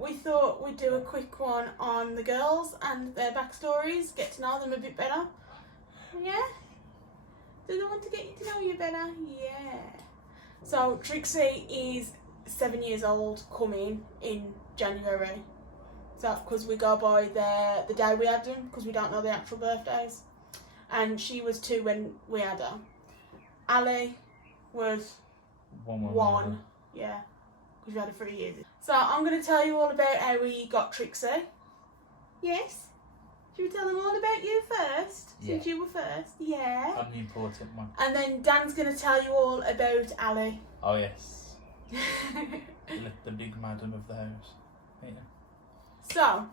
We thought we'd do a quick one on the girls and their backstories, get to know them a bit better. Yeah? Do they want to get to know you better? Yeah. So Trixie is 7 years old, coming in January. So because we go by the day we had them, because we don't know the actual birthdays. And she was 2 when we had her. Ali was one. Yeah. Because we had her 3 years. So I'm going to tell you all about how we got Trixie. Yes? Should we tell them all about you first? Yeah. Since you were first? Yeah. I'm the important one. And then Dan's going to tell you all about Ali. Oh yes. the big madam of the house. Yeah. So,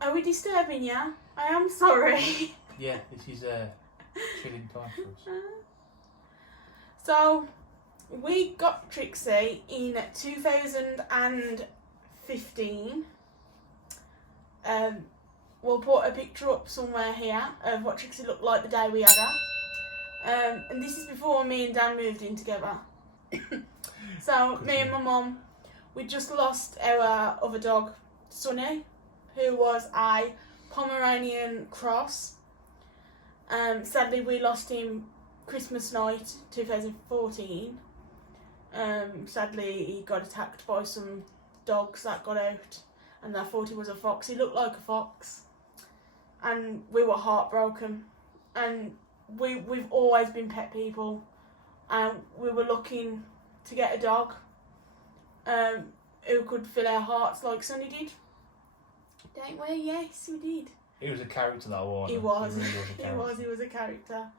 are we disturbing you? I am sorry. Yeah, this is a chilling time for us. So, we got Trixie in 2015. We'll put a picture up somewhere here of what Trixie looked like the day we had her. And this is before me and Dan moved in together. So, me and my mum, we just lost our other dog, Sonny, who was a Pomeranian cross. Sadly, we lost him Christmas night 2014. Sadly, he got attacked by some dogs that got out, and they thought he was a fox. He looked like a fox, and we were heartbroken. And we've always been pet people, and we were looking to get a dog who could fill our hearts like Sonny did. Don't we? Yes, we did. He was a character, that one. He was. He was a character.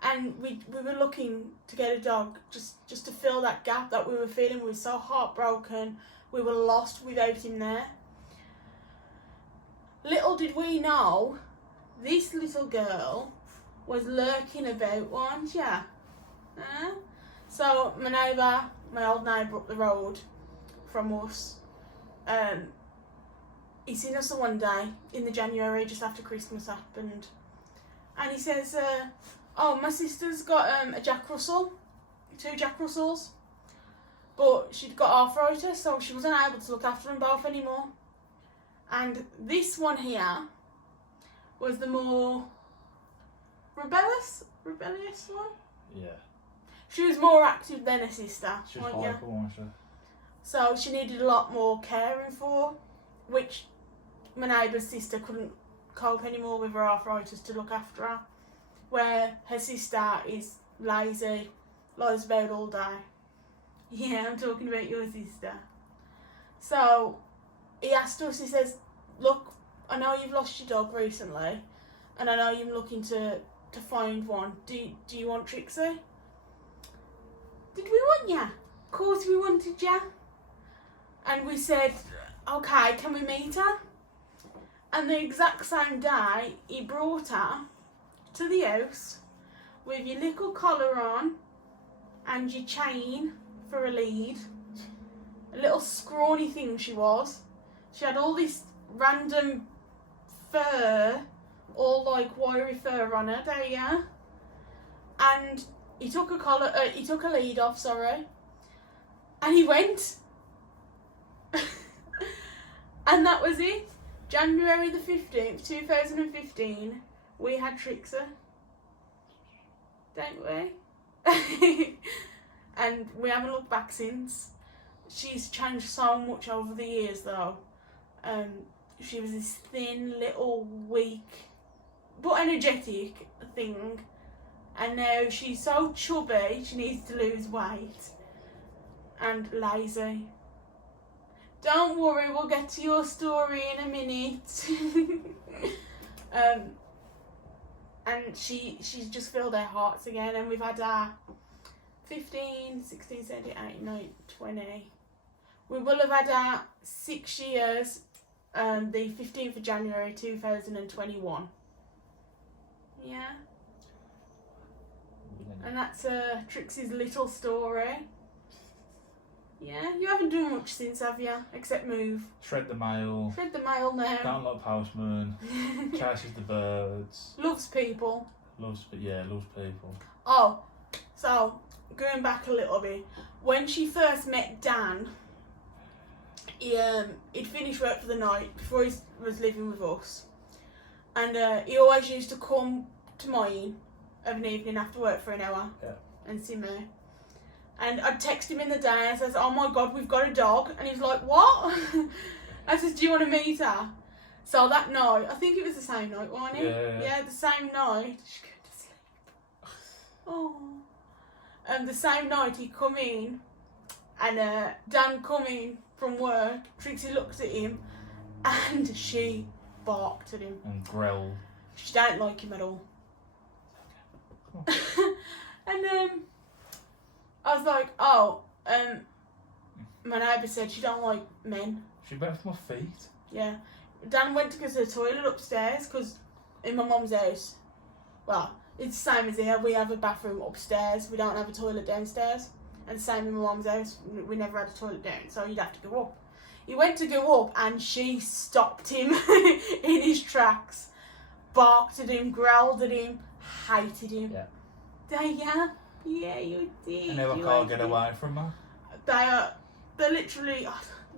And we were looking to get a dog just to fill that gap that we were feeling. We were so heartbroken. We were lost without him there. Little did we know, this little girl was lurking about, wasn't she? So my neighbour, my old neighbour up the road from us, he seen us one day in the January just after Christmas happened, and he says, oh, my sister's got a Jack Russell, 2 Jack Russells, but she'd got arthritis, so she wasn't able to look after them both anymore. And this one here was the more rebellious one. Yeah. She was more active than her sister. She was hyper, wasn't she? So she needed a lot more caring for, which my neighbour's sister couldn't cope anymore with her arthritis to look after her. Where her sister is lazy, lies about all day. Yeah, I'm talking about your sister. So he asked us, he says, look, I know you've lost your dog recently, and I know you're looking to find one. Do you want Trixie? Did we want ya? Of course we wanted ya. And we said, okay, can we meet her? And the exact same day, he brought her to the house with your little collar on and your chain for a lead. A little scrawny thing she was. She had all this random fur, all like wiry fur on her, there you go. And he took a lead off, sorry, and he went. And that was it. January the 15th, 2015, we had Trixie. Don't we? And we haven't looked back since. She's changed so much over the years though. She was this thin, little, weak, but energetic thing. And now she's so chubby, she needs to lose weight. And lazy. Don't worry, we'll get to your story in a minute. And she's just filled our hearts again, and we've had her 15, 16, 17, 18, 19, 20. We will have had her 6 years the 15th of January 2021. Yeah. And that's Trixie's little story. Yeah, you haven't done much since, have you? Except move. Shred the mail. Shred the mail now. Don't like postman. Chases the birds. Loves people. Loves people. Oh, so going back a little bit, when she first met Dan, he'd finished work for the night before he was living with us, and he always used to come to mine of an evening after work for an hour and see me. And I'd text him in the day and says, "Oh my God, we've got a dog," and he's like, "What?" I says, "Do you want to meet her?" So that night, I think it was the same night, wasn't it? Yeah, the same night. She go to sleep. Oh. The same night he come in, and Dan come in from work. Trixie looked at him, and she barked at him and growled. She don't like him at all. And I was like, "Oh, my neighbour said she don't like men." She better for my feet. Yeah. Dan went to go to the toilet upstairs because in my mum's house, well, it's the same as here. We have a bathroom upstairs. We don't have a toilet downstairs. And the same in my mum's house. We never had a toilet down, so you'd have to go up. He went to go up and she stopped him in his tracks. Barked at him, growled at him, hated him. Yeah. Yeah, you did. I never can't get away from her. They're literally,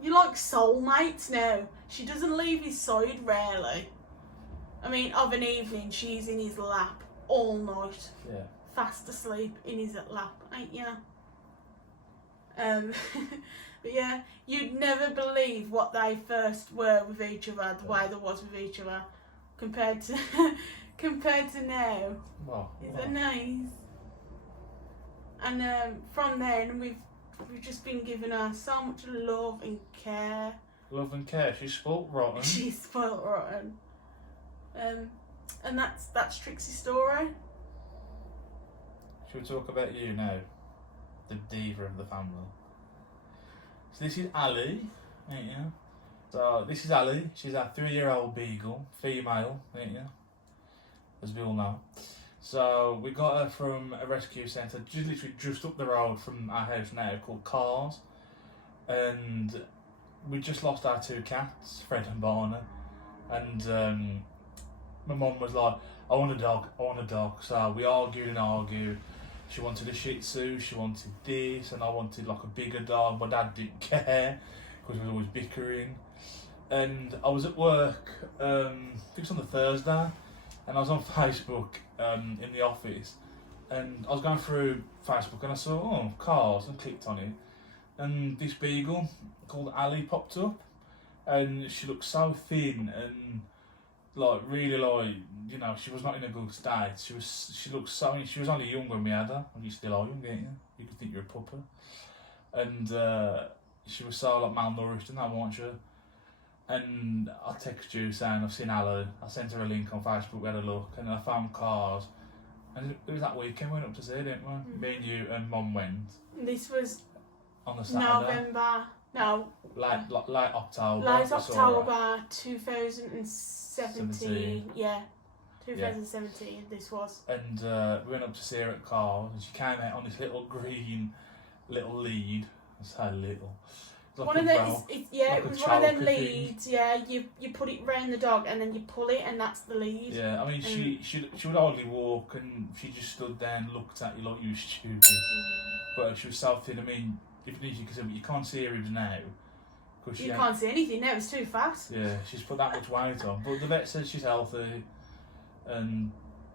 you're like soulmates now. She doesn't leave his side rarely. I mean, of an evening, she's in his lap all night. Yeah. Fast asleep in his lap, ain't ya? But yeah, you'd never believe what they first were with each other, the way they was with each other, compared to now. Well, Is that nice? And from then we've just been giving her so much love and care. Love and care. She's spoilt rotten. She's spoilt rotten. And that's Trixie's story. Should we talk about you now? The diva of the family. So this is Ali, ain't you? So this is Ali. She's a 3-year-old beagle, female, ain't you? As we all know. So we got her from a rescue centre just up the road from our house now, called Cars. And we just lost our 2 cats, Fred and Barney. And my mum was like, I want a dog. So we argued. She wanted a Shih Tzu, she wanted this, and I wanted like a bigger dog. My dad didn't care, because we were always bickering. And I was at work, I think it was on the Thursday, and I was on Facebook in the office, and I was going through Facebook and I saw, Cars, and clicked on it. And this beagle called Ali popped up, and she looked so thin and like really like, you know, she was not in a good state. She was only young when we had her, and you still are young, ain't you? You could think you're a pupper. And she was so like malnourished and that, weren't she? And I texted you saying I've seen Ali. I sent her a link on Facebook, we had a look, and I found Cars. And it was that weekend we went up to see her, didn't we? Mm-hmm. Me and you and Mum went. This was on the Saturday. November. No. Late October. Late October 2017. Yeah. 2017 this was. And we went up to see her at Cars, and she came out on this little green lead. I say little. Like one of them, it was one of them thing. leads. Yeah, you put it round the dog and then you pull it, and that's the lead. Yeah, I mean she would hardly walk, and she just stood there and looked at you like you were stupid. But she was so thin. I mean, you can't see her ribs now. You can't see anything now. It's too fat. Yeah, she's put that much weight on. But the vet says she's healthy, and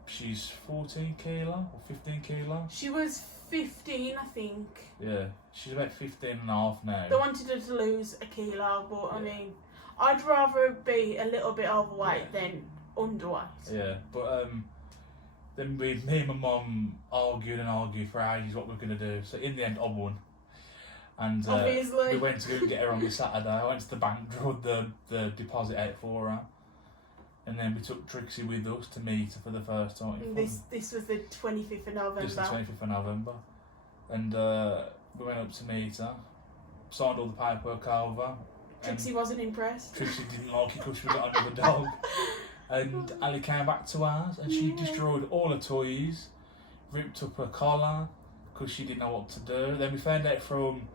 she's 14 kilo or 15 kilo. She was 15, I think. Yeah, she's about 15 and a half now. They wanted her to lose a kilo, but I mean, I'd rather be a little bit overweight than underweight. Yeah, but then me and my mum argued for ages what we were going to do. So in the end, I won. And obviously, we went to go and get her on the Saturday. I went to the bank, drew the deposit out for her. And then we took Trixie with us to meet her for the first time. This was the 25th of November. This was the 25th of November. And we went up to meet her, signed all the paperwork over. Trixie wasn't impressed. Trixie didn't like it because we got another dog. And Ali came back to ours and she destroyed all her toys, ripped up her collar because she didn't know what to do. Then we found out from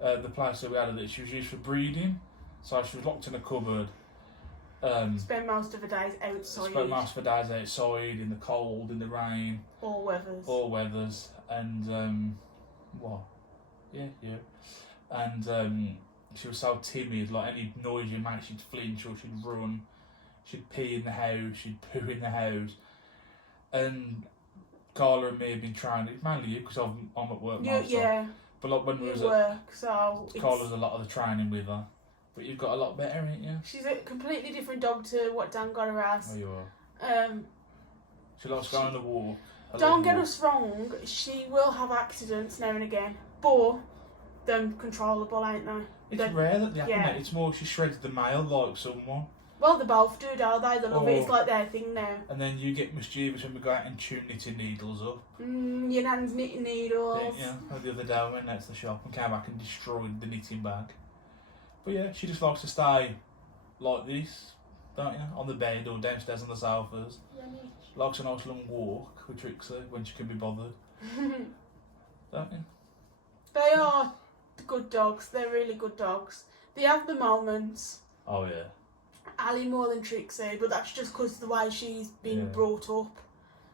the place that we had her that she was used for breeding, so she was locked in a cupboard. Spent most of the days outside. Spent most of the days outside, in the cold, in the rain. All weathers. All weathers. And, what? Yeah. And she was so timid, like any noise you made, she'd flinch or she'd run. She'd pee in the house, she'd poo in the house. And Carla and me have been trying, mainly you, because I'm at work most yeah. But like when we was work, so Carla's a lot of the training with her. But you've got a lot better, ain't you? She's a completely different dog to what Dan got her as. Oh, you are. She likes going on the walk. Don't get us wrong, she will have accidents now and again, but they're controllable, ain't they? It's rare that they happen. Yeah. It's more she shreds the mail like someone. Well, they both do, don't they? They love it. It's like their thing now. And then you get mischievous when we go out and tune knitting needles up. Your nan's knitting needles. Yeah. The other day I went out to the shop and came back and destroyed the knitting bag. But yeah, she just likes to stay like this, don't you? On the bed or downstairs on the sofas. Likes a nice long walk with Trixie when she can be bothered. Don't you? They are good dogs. They're really good dogs. They have the moments. Oh yeah. Ali more than Trixie, but that's just because of the way she's been brought up.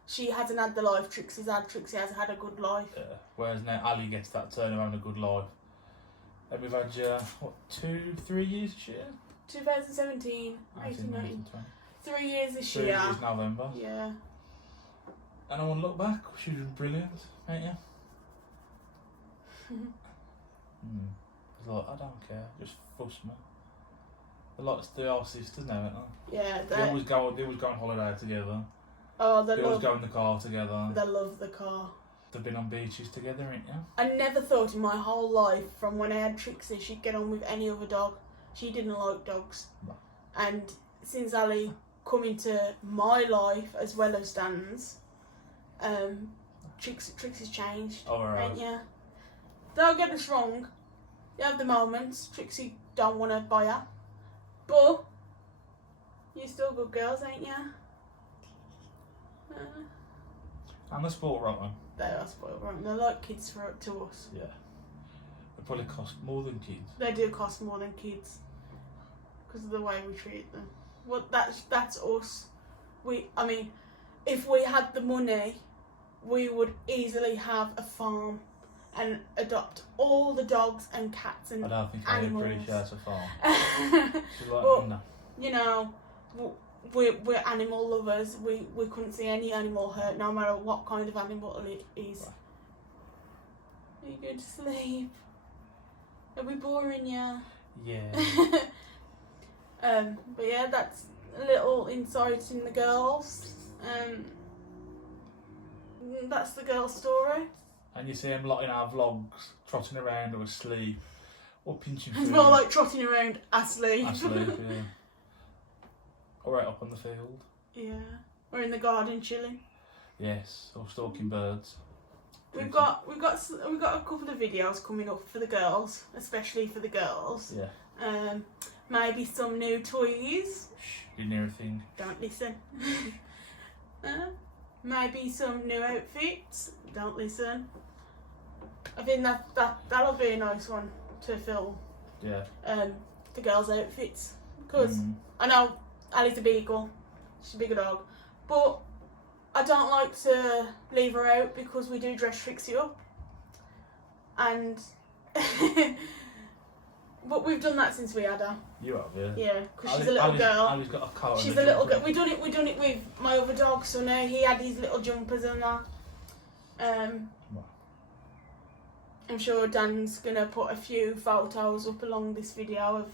She hasn't had the life Trixie's had. Trixie has had a good life. Yeah. Whereas now Ali gets that turn around a good life. And we've had, 2-3 years this year? 2017, 18, 19. 3 years this 3 year. 3 years November. Yeah. And I want to look back. She was brilliant, ain't you? It's like, I don't care. Just fuss me. They're all sisters now, aren't they? Yeah. They always go on holiday together. Oh, they always go in the car together. They love the car. They've been on beaches together, ain't you? I never thought in my whole life, from when I had Trixie, she'd get on with any other dog. She didn't like dogs. No. And since Ali come into my life as well as Dan's, Trixie's changed, ain't ya? Don't get us wrong, you have the moments. Trixie don't want to buy her, but you're still good girls, ain't ya? And the sport rotten. They are spoiled rotten. They're like kids to us. Yeah. They probably cost more than kids. They do cost more than kids because of the way we treat them. Well, that's us. I mean, if we had the money, we would easily have a farm and adopt all the dogs and cats and I don't think animals. I appreciate a farm. She's like, but, no. you know, we're animal lovers. We couldn't see any animal hurt, no matter what kind of animal it is. Are you going to sleep? Are we boring you? Yeah. But yeah, that's a little insight in the girls. That's the girl story. And you see them lot in our vlogs, trotting around or asleep, or pinching food. It's more like trotting around asleep. Asleep, yeah. Or right up on the field. Yeah. Or in the garden chilling. Yes, or stalking birds. We've got a couple of videos coming up for the girls, especially for the girls. Yeah. Maybe some new toys. Shh, didn't hear a thing. Don't listen. Maybe some new outfits. Don't listen. I think that'll be a nice one to film. Yeah. The girls' outfits, because I know Ali's a beagle. She's a bigger dog, but I don't like to leave her out because we do dress Trixie up, and but we've done that since we had her. You have, yeah. Yeah, because she's a little girl. Ali's got a coat. She's a little girl. We done it with my other dog. So now he had his little jumpers and that. I'm sure Dan's gonna put a few photos up along this video of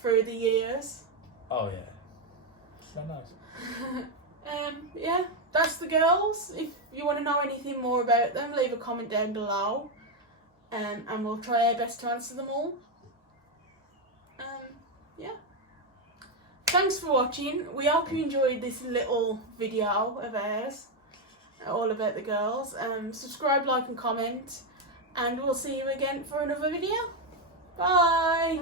through the years. Oh yeah. So nice. Yeah, that's the girls. If you want to know anything more about them, leave a comment down below, and we'll try our best to answer them all. Yeah. Thanks for watching. We hope you enjoyed this little video of ours, all about the girls. Subscribe, like and comment, and we'll see you again for another video. Bye!